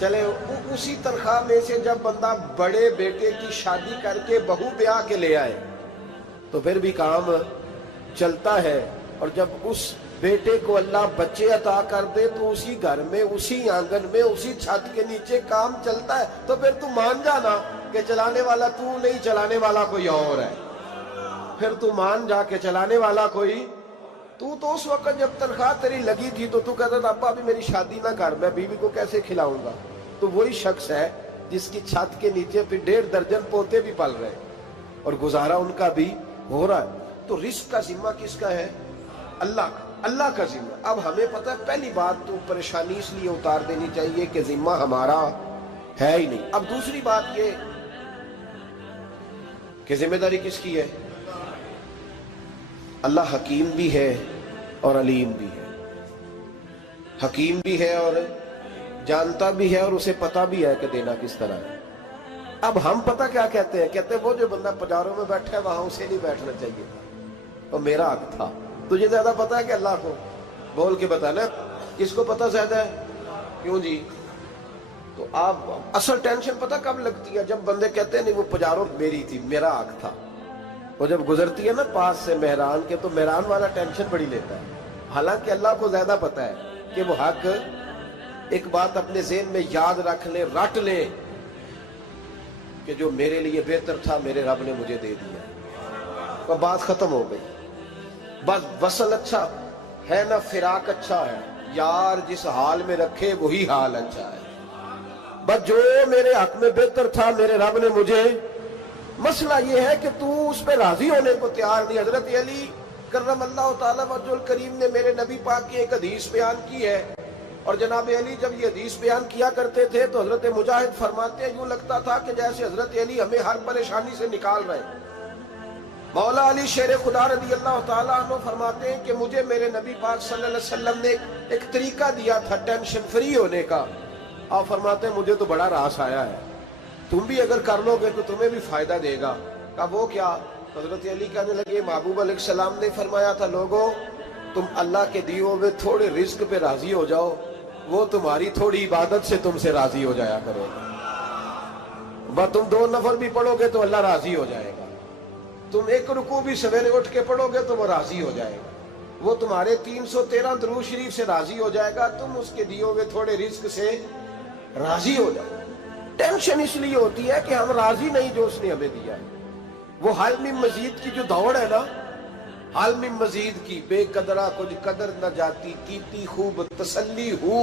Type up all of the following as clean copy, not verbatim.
چلے اسی تنخواہ میں سے جب بندہ بڑے بیٹے کی شادی کر کے بہو بیاہ کے لے آئے تو پھر بھی کام چلتا ہے. اور جب اس بیٹے کو اللہ بچے عطا کر دے تو اسی گھر میں، اسی آنگن میں، اسی چھت کے نیچے کام چلتا ہے. تو پھر تو مان جانا کہ چلانے والا تو نہیں، چلانے والا کوئی اور ہے. پھر تو مان جا کے چلانے والا کوئی تو اس وقت جب تنخواہ تیری لگی تھی تو کہتا تھا ابا ابھی میری شادی نہ کر، میں بیوی کو کیسے کھلاؤں گا. تو وہی شخص ہے جس کی چھت کے نیچے پھر 1.5 درجن پوتے بھی پل رہے اور گزارا ان کا بھی ہو رہا ہے. تو رزق کا ذمہ کس کا ہے؟ اللہ کا، اللہ کا ذمہ. اب ہمیں پتہ ہے پہلی بات تو پریشانی اس لیے اتار دینی چاہیے کہ ذمہ ہمارا ہے ہی نہیں. اب دوسری بات یہ کہ ذمہ داری کس کی ہے؟ اللہ حکیم بھی ہے اور علیم بھی ہے. حکیم بھی ہے اور جانتا بھی ہے اور اسے پتہ بھی ہے کہ دینا کس طرح ہے. اب ہم پتہ کیا کہتے ہیں؟ کہتے ہیں وہ جو بندہ پجاروں میں بیٹھا ہے وہاں اسے نہیں بیٹھنا چاہیے تھا، اور میرا حق تھا. تجھے زیادہ پتہ ہے کہ اللہ کو؟ بول کے بتا نا کس کو پتہ زیادہ ہے؟ کیوں جی؟ تو آپ اصل ٹینشن پتہ کب لگتی ہے؟ جب بندے کہتے ہیں نہیں وہ پجاروں میری تھی، میرا حق تھا. وہ جب گزرتی ہے نا پاس سے مہران کے تو مہران والا ٹینشن بڑی لیتا ہے. حالانکہ اللہ کو زیادہ پتہ ہے کہ وہ حق. ایک بات اپنے ذہن میں یاد رکھ لے، رٹ لے کہ جو میرے لیے بہتر تھا میرے رب نے مجھے دے دیا. اور بات ختم ہو گئی. بس وصل اچھا ہے نہ فراق اچھا ہے، یار جس حال میں رکھے وہی حال اچھا ہے. بس جو میرے حق میں بہتر تھا میرے رب نے مجھے. مسئلہ یہ ہے کہ تو اس پہ راضی ہونے کو تیار نہیں. حضرت علی کرم اللہ تعالیٰ وجہ الکریم نے میرے نبی پاک کی ایک حدیث بیان کی ہے، اور جناب علی جب یہ حدیث بیان کیا کرتے تھے تو حضرت مجاہد فرماتے ہیں یوں لگتا تھا کہ جیسے حضرت علی ہمیں ہر پریشانی سے نکال رہے ہیں. مولا علی شیر خدا رضی اللہ تعالیٰ عنہ فرماتے ہیں کہ مجھے میرے نبی پاک صلی اللہ علیہ وسلم نے ایک طریقہ دیا تھا ٹینشن فری ہونے کا. آپ فرماتے ہیں مجھے تو بڑا راس آیا ہے، تم بھی اگر کر لو گے تو تمہیں بھی فائدہ دے گا. کہا وہ کیا؟ حضرت علی کہنے لگے محبوب علیہ السلام نے فرمایا تھا لوگوں تم اللہ کے دیے ہوئے تھوڑے رزق پہ راضی ہو جاؤ، وہ تمہاری تھوڑی عبادت سے تم سے راضی ہو جایا کرے گا. بس تم 2 نفل بھی پڑھو گے تو اللہ راضی ہو جائے گا. تم 1 رکوع بھی سویرے اٹھ کے پڑھو گے تو وہ راضی ہو جائے گا. وہ تمہارے 313 درود شریف سے راضی ہو جائے گا. تم اس کے دیے ہوئے تھوڑے رزق سے راضی ہو جاؤ. ٹینشن اس لیے ہوتی ہے کہ ہم راضی نہیں جو اس نے ہمیں دیا ہے. وہ حال میں مزید کی جو دوڑ ہے نا، حال میں مزید کی، بے قدرہ کچھ قدر نہ جاتی، کیتی خوب تسلی ہو،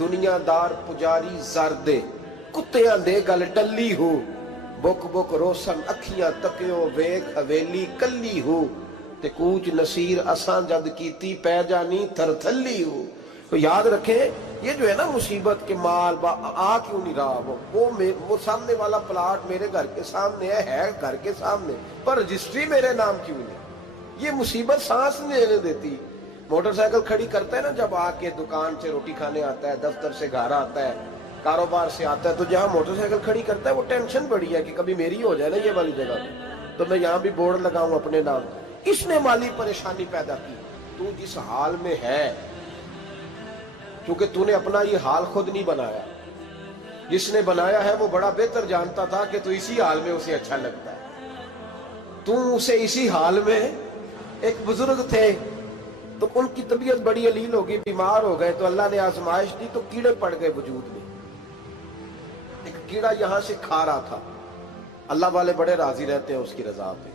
دنیا دار پجاری زردے کتیاں دے گل ٹلی ہو، بک بک روشن اکھیاں تکیو ویک حویلی کلی ہو، تے کوچ نصیر اساں جد کیتی پہ جانی تھر تھلی ہو. تو یاد رکھیں یہ جو ہے نا مصیبت کے مال آ کیوں نہیں رہا، وہ سامنے والا پلاٹ میرے گھر کے سامنے ہے گھر کے سامنے، پر رجسٹری میرے نام کیوں نہیں. یہ مصیبت سانس نہیں لینے دیتی. موٹر سائیکل کھڑی کرتا ہے نا جب آ کے دکان سے روٹی کھانے آتا ہے، دفتر سے گھر آتا ہے، کاروبار سے آتا ہے، تو جہاں موٹر سائیکل کھڑی کرتا ہے وہ ٹینشن بڑی ہے کہ کبھی میری ہو جائے نا یہ والی جگہ تو میں یہاں بھی بورڈ لگاؤں اپنے نام. اس نے مالی پریشانی پیدا کی. تو جس حال میں ہے، کیونکہ تو نے اپنا یہ حال خود نہیں بنایا، جس نے بنایا ہے وہ بڑا بہتر جانتا تھا کہ تو اسی حال میں اسے اچھا لگتا ہے. تو اسے اسی حال میں. ایک بزرگ تھے تو ان کی طبیعت بڑی علیل ہو گئی، بیمار ہو گئے، تو اللہ نے آزمائش دی تو کیڑے پڑ گئے وجود میں. ایک کیڑا یہاں سے کھا رہا تھا، اللہ والے بڑے راضی رہتے ہیں اس کی رضا پہ.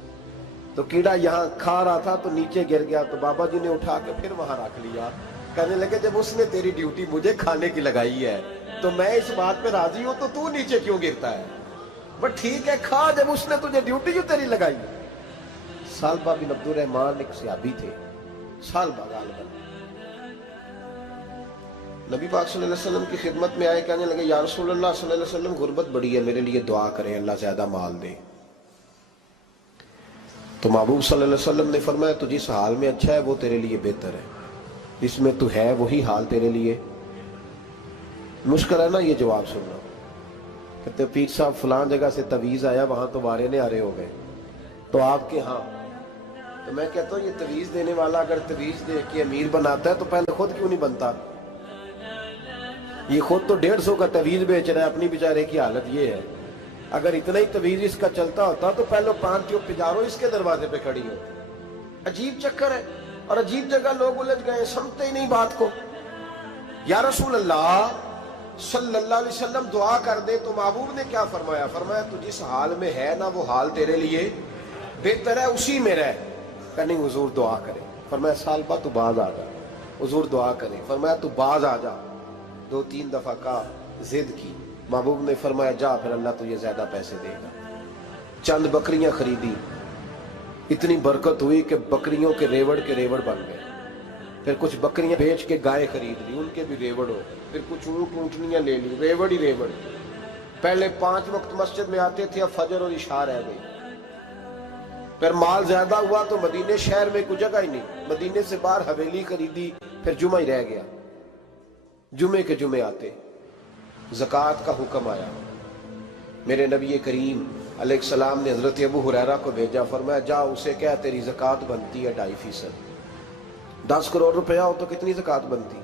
تو کیڑا یہاں کھا رہا تھا تو نیچے گر گیا، تو بابا جی نے اٹھا کے پھر وہاں رکھ لیا. کہنے لگے جب اس نے تیری ڈیوٹی مجھے کھانے کی لگائی ہے تو میں اس بات پہ راضی ہوں، تو نیچے کیوں گرتا ہے؟ بٹ ٹھیک ہے کھا، جب اس نے تجھے ڈیوٹی جو تیری لگائی. سالبہ بن عبد الرحمن ایک صحابی تھے، سالبہ غالباً نبی پاک صلی اللہ علیہ وسلم کی خدمت میں آئے. کہنے لگے یا رسول اللہ صلی اللہ علیہ وسلم غربت بڑی ہے، میرے لیے دعا کریں اللہ زیادہ مال دے. تو محبوب صلی اللہ علیہ وسلم نے فرمایا تو جس حال میں اچھا ہے وہ تیرے لیے بہتر ہے، جس میں تو ہے وہی حال تیرے لیے. مشکل ہے نا یہ جواب سننا. کہتے پیر صاحب فلاں جگہ سے تویز آیا، وہاں تو وارے نے آرے ہو گئے، تو آپ کے ہاں. تو میں کہتا ہوں یہ تویز دینے والا اگر تویز دے کے امیر بناتا ہے تو پہلے خود کیوں نہیں بنتا؟ یہ خود تو 150 کا تویز بیچ رہا ہے، اپنی بیچارے کی حالت یہ ہے. اگر اتنا ہی تویز اس کا چلتا ہوتا تو پہلے 5 ٹیوب پجارو اس کے دروازے پہ کھڑی ہوتی. عجیب چکر ہے اور عجیب جگہ لوگ الجھ گئے، سمجھتے ہی نہیں بات کو. یا رسول اللہ صلی اللہ علیہ وسلم دعا کر دے تو محبوب نے کیا فرمایا؟ فرمایا تو جس حال میں ہے نا وہ حال تیرے لیے بہتر ہے، اسی میں رہ. کہ نہیں حضور دعا کرے. فرمایا سال بعد تو باز آ جا. حضور دعا کرے. فرمایا تو باز آ جا. 2-3 دفعہ کا ضد کی. محبوب نے فرمایا جا پھر اللہ تجھے زیادہ پیسے دے گا. چند بکریاں خریدی، اتنی برکت ہوئی کہ بکریوں کے ریوڑ بن گئے. پھر کچھ بکریاں بیچ کے گائے خرید لی، ان کے بھی ریوڑ ہو گئے. پھر کچھ اونٹ اونٹنیاں لے لی، ریوڑ ہی ریوڑ. پہلے 5 وقت مسجد میں آتے تھے، اب فجر اور عشاء رہ گئی. پھر مال زیادہ ہوا تو مدینے شہر میں کوئی جگہ ہی نہیں، مدینے سے باہر حویلی خریدی، پھر جمعہ ہی رہ گیا. جمعے کے جمعے آتے. زکوٰۃ کا حکم آیا. میرے نبی کریم علیہ السلام نے حضرت ابو ہریرہ کو بھیجا. فرمایا جا اسے کہہ تیری زکوٰۃ بنتی ہے 2.5%. 10 کروڑ روپیہ ہو تو کتنی زکوٰۃ بنتی؟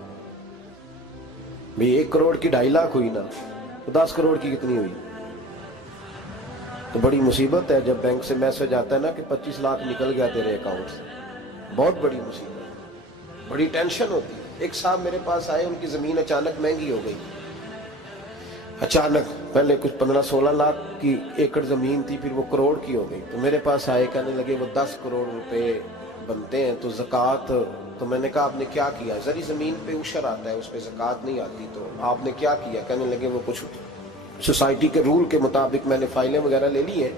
بھئی 1 کروڑ کی 2.5 لاکھ ہوئی نا، تو 10 کروڑ کی کتنی ہوئی؟ تو بڑی مصیبت ہے جب بینک سے میسج آتا ہے نا کہ 25 لاکھ نکل گیا تیرے اکاؤنٹ سے. بہت بڑی مصیبت، بڑی ٹینشن ہوتی ہے. ایک صاحب میرے پاس آئے، ان کی زمین اچانک مہنگی ہو گئی. اچانک پہلے کچھ 15-16 لاکھ کی ایکڑ زمین تھی، پھر وہ کروڑ کی ہو گئی. تو میرے پاس آئے، کہنے لگے وہ 10 کروڑ روپے بنتے ہیں تو زکوٰۃ. تو میں نے کہا آپ نے کیا کیا؟ ذری زمین پہ عشر آتا ہے، اس پہ زکوٰۃ نہیں آتی، تو آپ نے کیا کیا؟ کہنے لگے وہ کچھ سوسائٹی کے رول کے مطابق میں نے فائلیں وغیرہ لے لی ہیں،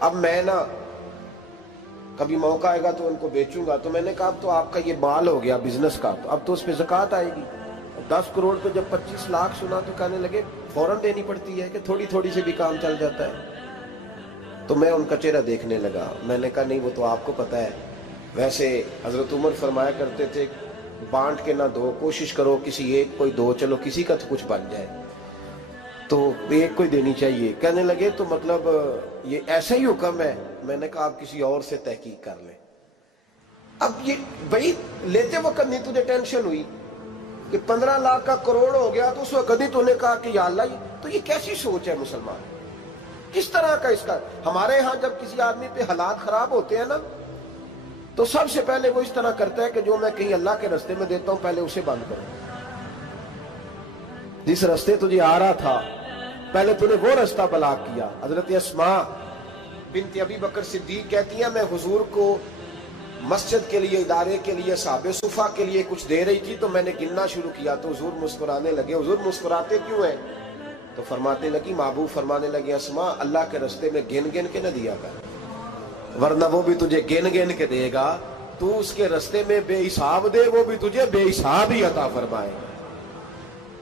اب میں نا کبھی موقع آئے گا تو ان کو بیچوں گا. تو میں نے کہا اب تو آپ کا یہ مال ہو گیا بزنس کا، تو اب تو اس پہ زکوٰۃ آئے گی. 10 کروڑ پہ جب 25 لاکھ سنا تو کہنے لگے فوراً دینی پڑتی ہے کہ تھوڑی تھوڑی سے بھی کام چل جاتا ہے. تو میں ان کا چہرہ دیکھنے لگا. میں نے کہا نہیں وہ تو آپ کو پتا ہے. ویسے حضرت عمر فرمایا کرتے تھے بانٹ کے نہ دو، کوشش کرو کسی ایک کو ہی دو، چلو کسی کا تو کچھ بن جائے. تو ایک کو ہی دینی چاہیے. کہنے لگے تو مطلب یہ ایسا ہی حکم ہے؟ میں نے کہا آپ کسی اور سے تحقیق کر لیں. اب یہ بھائی لیتے وقت نہیں تجھے ٹینشن ہوئی کہ 15 لاکھ کا کروڑ ہو گیا تو اس وقت ہی تو نے کہا کہ یا اللہ. تو یہ کیسی سوچ ہے مسلمان؟ کس طرح کا اس کا؟ ہمارے ہاں جب کسی آدمی پہ حالات خراب ہوتے ہیں نا تو سب سے پہلے وہ اس طرح کرتا ہے کہ جو میں کہیں اللہ کے رستے میں دیتا ہوں پہلے اسے بند کروں. جس رستے تجھے آ رہا تھا پہلے تو نے وہ رستہ بلاک کیا. حضرت اسماء بنت ابی بکر صدیق کہتی ہیں میں حضور کو مسجد کے لیے، ادارے کے لیے، صحابہ صفا کے لیے کچھ دے رہی تھی تو میں نے گننا شروع کیا تو حضور مسکرانے لگے. حضور مسکراتے کیوں ہیں؟ تو فرماتے لگی، محبوب فرمانے لگے اسماء اللہ کے رستے میں گن گن کے نہ دیا کر، ورنہ وہ بھی تجھے گن گن کے دے گا. تو اس کے رستے میں بے حساب دے، وہ بھی تجھے بے حساب ہی عطا فرمائے.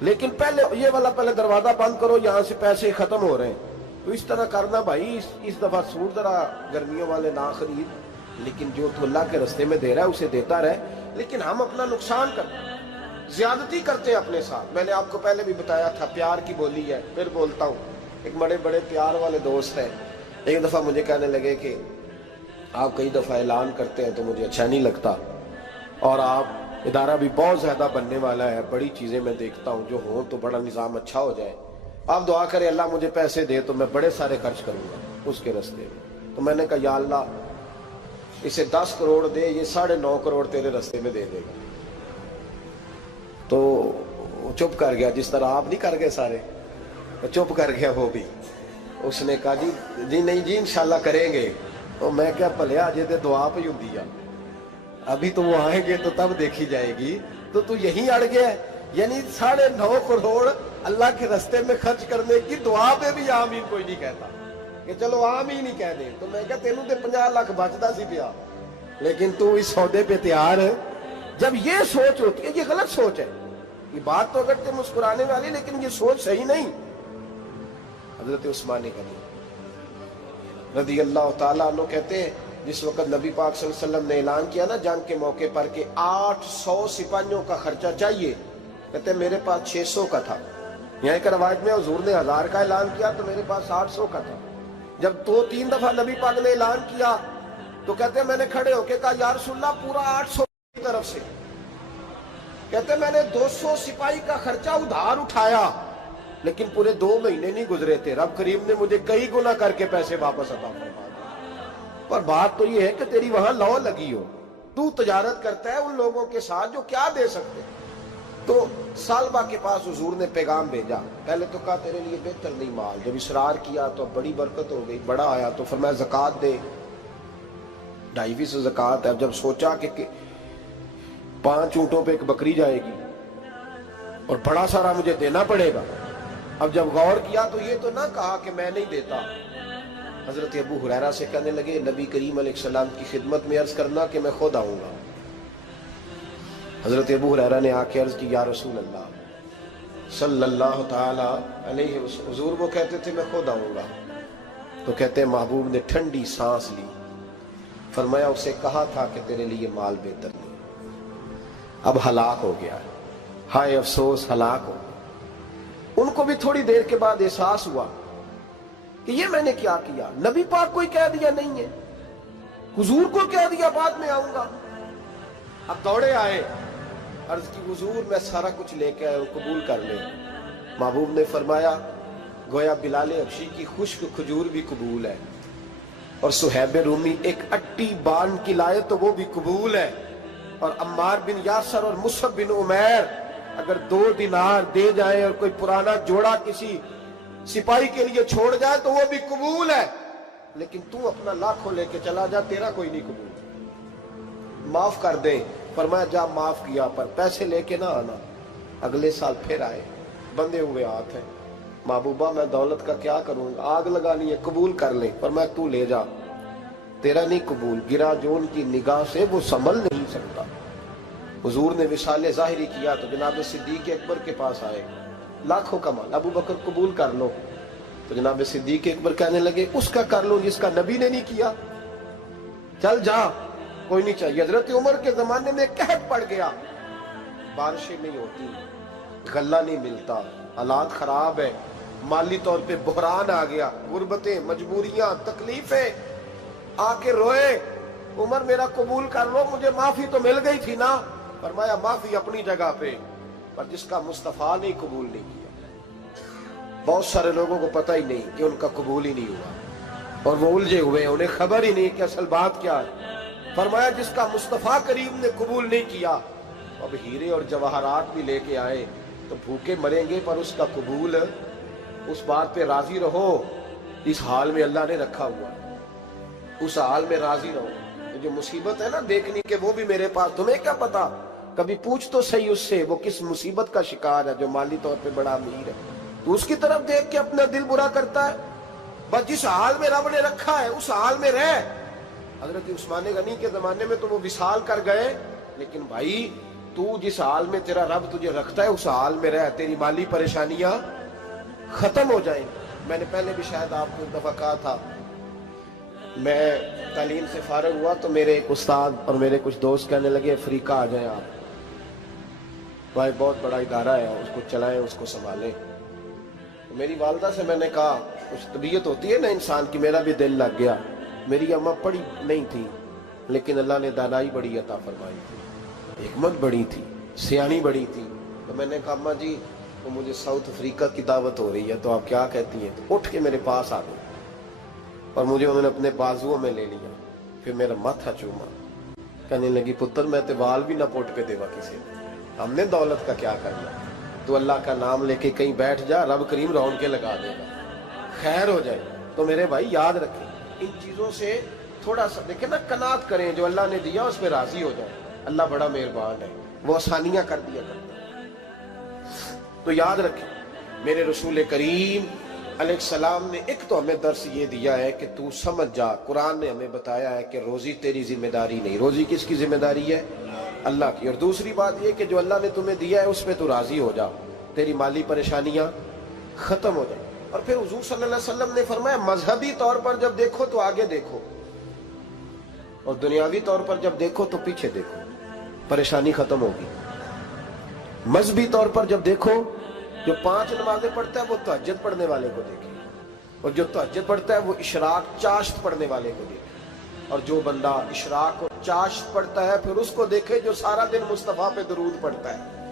لیکن پہلے یہ والا پہلے دروازہ بند کرو، یہاں سے پیسے ختم ہو رہے ہیں. تو اس طرح کرنا بھائی. اس دفعہ سوٹ ذرا گرمیوں والے نہ خرید، لیکن جو تو اللہ کے رستے میں دے رہا ہے اسے دیتا رہے. لیکن ہم اپنا نقصان کرتے ہیں، زیادتی کرتے ہیں اپنے ساتھ. میں نے آپ کو پہلے بھی بتایا تھا پیار کی بولی ہے، پھر بولتا ہوں. ایک بڑے بڑے پیار والے دوست ہیں، ایک دفعہ مجھے کہنے لگے کہ آپ کئی دفعہ اعلان کرتے ہیں تو مجھے اچھا نہیں لگتا، اور آپ ادارہ بھی بہت زیادہ بننے والا ہے، بڑی چیزیں میں دیکھتا ہوں جو ہوں تو بڑا نظام اچھا ہو جائے. آپ دعا کریں اللہ مجھے پیسے دے تو میں بڑے سارے خرچ کروں گا اس کے رستے میں. تو میں نے کہا یا اللہ اسے 10 کروڑ دے، یہ 9.5 کروڑ تیرے رستے میں دے دے گا. تو چپ کر گیا، جس طرح آپ نہیں کر گئے سارے، چپ کر گیا وہ بھی. اس نے کہا جی نہیں جی انشاءاللہ کریں گے. تو میں کیا بھلیا اجے تے دعا پہ ہوں دیا، ابھی تو وہ آئیں گے تو تب دیکھی جائے گی. تو یہیں اڑ گیا ہے. یعنی 9.5 کروڑ اللہ کے رستے میں خرچ کرنے کی دعا پہ بھی آمین کوئی نہیں کہتا کہ چلو آمین ہی کہہ دے. تو میں کہا تینوں تے 50 لاکھ بچتا سی پیا، لیکن تو اس سودے پہ تیار ہے. جب یہ سوچ ہوتی ہے، یہ غلط سوچ ہے. یہ بات تو اگر تے مسکرانے والی، لیکن یہ سوچ صحیح نہیں. حضرت عثمان غنی رضی اللہ تعالیٰ عنہ کہتے ہیں جس وقت نبی پاک صلی اللہ علیہ وسلم نے اعلان کیا نا جنگ کے موقع پر کہ 800 سپاہیوں کا خرچہ چاہیے، کہتے ہیں میرے پاس 600 کا تھا. یہاں ایک روایت میں حضور نے 1000 کا اعلان کیا تو میرے پاس 800 کا تھا. جب 2-3 دفعہ نبی پاک نے اعلان کیا تو کہتے ہیں میں نے کھڑے ہو کے کہا یا رسول اللہ پورا 800 کی طرف سے. کہتے میں نے 200 سپاہی کا خرچہ ادھار اٹھایا لیکن پورے 2 مہینے نہیں گزرے تھے، رب کریم نے مجھے کئی گنا کر کے پیسے واپس عطا فرما دیے۔ پر بات تو یہ ہے کہ تیری وہاں لو لگی ہو، تو تجارت کرتا ہے ان لوگوں کے ساتھ جو کیا دے سکتے۔ تو سالبہ کے پاس حضور نے پیغام بھیجا، پہلے تو کہا تیرے لیے بہتر نہیں مال، جب اصرار کیا تو بڑی برکت ہو گئی، بڑا آیا تو فرمایا زکوٰۃ دے، 2.5 زکوٰۃ ہے۔ اب جب سوچا کہ 5 اونٹوں پہ ایک بکری جائے گی اور بڑا سارا مجھے دینا پڑے گا، اب جب غور کیا تو یہ تو نہ کہا کہ میں نہیں دیتا۔ حضرت ابو ہریرہ سے کہنے لگے نبی کریم علیہ السلام کی خدمت میں عرض کرنا کہ میں خود آؤں گا۔ حضرت ابو ہریرہ نے آ کے عرض کی یا رسول اللہ صلی اللہ تعالی علیہ وسلم، حضور وہ کہتے تھے میں خود آؤں گا، تو کہتے ہیں محبوب نے ٹھنڈی سانس لی، فرمایا اسے کہا تھا کہ تیرے لیے مال بہتر نہیں، اب ہلاک ہو گیا، ہائے افسوس ہلاک ہو گیا۔ ان کو بھی تھوڑی دیر کے بعد احساس ہوا کہ یہ میں نے کیا کیا، نبی پاک کوئی کہہ دیا نہیں ہے، حضور کو کہہ دیا بعد میں آؤں گا۔ اب دوڑے آئے، عرض کی حضور میں سارا کچھ لے کے آیا ہوں، قبول کر لیں۔ محبوب نے فرمایا گویا بلال حبشی کی خشک کھجور بھی قبول ہے، اور صہیب رومی ایک اٹی بان کی لائے تو وہ بھی قبول ہے، اور عمار بن یاسر اور مصعب بن عمیر اگر 2 دینار دے جائیں اور کوئی پرانا جوڑا کسی سپاہی کے لیے چھوڑ جائے تو وہ بھی قبول ہے، لیکن تو اپنا لاکھوں لے کے چلا جا، تیرا کوئی نہیں قبول، معاف کر دیں۔ فرمایا جا معاف کیا، پر پیسے لے کے نہ آنا۔ اگلے سال پھر آئے، بندے ہوئے ہاتھ ہیں، محبوبہ میں دولت کا کیا کروں، آگ لگانی ہے، قبول کر لیں۔ فرمایا تو لے جا، تیرا نہیں قبول، گرا جو ان کی نگاہ سے وہ سنبھل نہیں سکتا۔ حضور نے وصال ظاہری کیا تو جناب صدیق اکبر کے پاس آئے، لاکھوں کا مال، ابو بکر قبول کر لو، تو جناب صدیق اکبر کہنے لگے اس کا کر لو جس کا نبی نے نہیں کیا، چل جا کوئی نہیں چاہیے۔ حضرت عمر کے زمانے میں قحط پڑ گیا، بارشیں نہیں ہوتی، غلہ نہیں ملتا، حالات خراب ہے، مالی طور پہ بحران آ گیا، غربتیں، مجبوریاں، تکلیفیں، آ کے روئے، عمر میرا قبول کر لو، مجھے معافی تو مل گئی تھی نا۔ فرمایا معافی اپنی جگہ پہ، پر جس کا مصطفیٰ نے قبول نہیں کیا۔ بہت سارے لوگوں کو پتہ ہی نہیں کہ ان کا قبول ہی نہیں ہوا، اور وہ الجھے ہوئے، انہیں خبر ہی نہیں کہ اصل بات کیا ہے۔ فرمایا جس کا مصطفیٰ کریم نے قبول نہیں کیا، اب ہیرے اور جواہرات بھی لے کے آئے تو بھوکے مریں گے، پر اس کا قبول، اس بات پہ راضی رہو، اس حال میں اللہ نے رکھا ہوا، اس حال میں راضی رہو۔ جو مصیبت ہے نا دیکھنی کہ وہ بھی میرے پاس، تمہیں کیا پتا، کبھی پوچھ تو صحیح اس سے وہ کس مصیبت کا شکار ہے، جو مالی طور پہ بڑا امیر ہے، تو اس کی طرف دیکھ کے اپنا دل برا کرتا ہے۔ بس جس حال میں رب نے رکھا ہے اس حال میں رہ۔ حضرت عثمان غنی کے زمانے میں تو وہ وصال کر گئے، لیکن بھائی تو جس حال میں تیرا رب تجھے رکھتا ہے اس حال میں رہ، تیری مالی پریشانیاں ختم ہو جائیں۔ میں نے پہلے بھی شاید آپ کو ایک دفعہ کہا تھا، میں تعلیم سے فارغ ہوا تو میرے ایک استاد اور میرے کچھ دوست کہنے لگے افریقہ آ جائیں آپ، وہاں بہت بڑا ادارہ ہے، اس کو چلائیں، اس کو سنبھالیں۔ میری والدہ سے میں نے کہا، کچھ طبیعت ہوتی ہے نا انسان کی، میرا بھی دل لگ گیا۔ میری اماں پڑھی نہیں تھی لیکن اللہ نے دانائی بڑی عطا فرمائی تھی، حکمت بڑی تھی، سیانی بڑی تھی۔ تو میں نے کہا اماں جی وہ مجھے ساؤتھ افریقہ کی دعوت ہو رہی ہے تو آپ کیا کہتی ہیں؟ تو اٹھ کے میرے پاس آ گئی اور مجھے انہوں نے اپنے بازوؤں میں لے لیا، پھر میرا ماتھا چوما، کہنے لگی پتر میں تے وال بھی نہ پوٹ پہ دیوا کسی نے، ہم نے دولت کا کیا کرنا، تو اللہ کا نام لے کے کہیں بیٹھ جا، رب کریم رون کے لگا دے گا، خیر ہو جائے۔ تو میرے بھائی یاد رکھیں ان چیزوں سے تھوڑا سا دیکھیں نا، قناعت کریں، جو اللہ نے دیا اس پہ راضی ہو جائے، اللہ بڑا مہربان ہے، وہ آسانیاں کر دیا کرتا ہے۔ تو یاد رکھیں میرے رسول کریم علیہ السلام نے ایک تو ہمیں درس یہ دیا ہے کہ تو سمجھ جا، قرآن نے ہمیں بتایا ہے کہ روزی تیری ذمہ داری نہیں، روزی کس کی ذمہ داری ہے؟ اللہ کی۔ اور دوسری بات یہ کہ جو اللہ نے تمہیں دیا ہے اس پہ تو راضی ہو جا، تیری مالی پریشانیاں ختم ہو جائیں۔ اور پھر حضور صلی اللہ علیہ وسلم نے فرمایا مذہبی طور پر جب دیکھو تو آگے دیکھو، اور دنیاوی طور پر جب دیکھو تو پیچھے دیکھو، پریشانی ختم ہوگی۔ مذہبی طور پر جب دیکھو، جو 5 نمازیں پڑھتا ہے وہ تہجد پڑھنے والے کو دیکھے، اور جو تہجد پڑھتا ہے وہ اشراق چاشت پڑھنے والے کو دیکھے، اور جو بندہ اشراق اور چاشت پڑھتا ہے پھر اس کو دیکھے جو سارا دن مصطفیٰ پہ درود پڑھتا ہے۔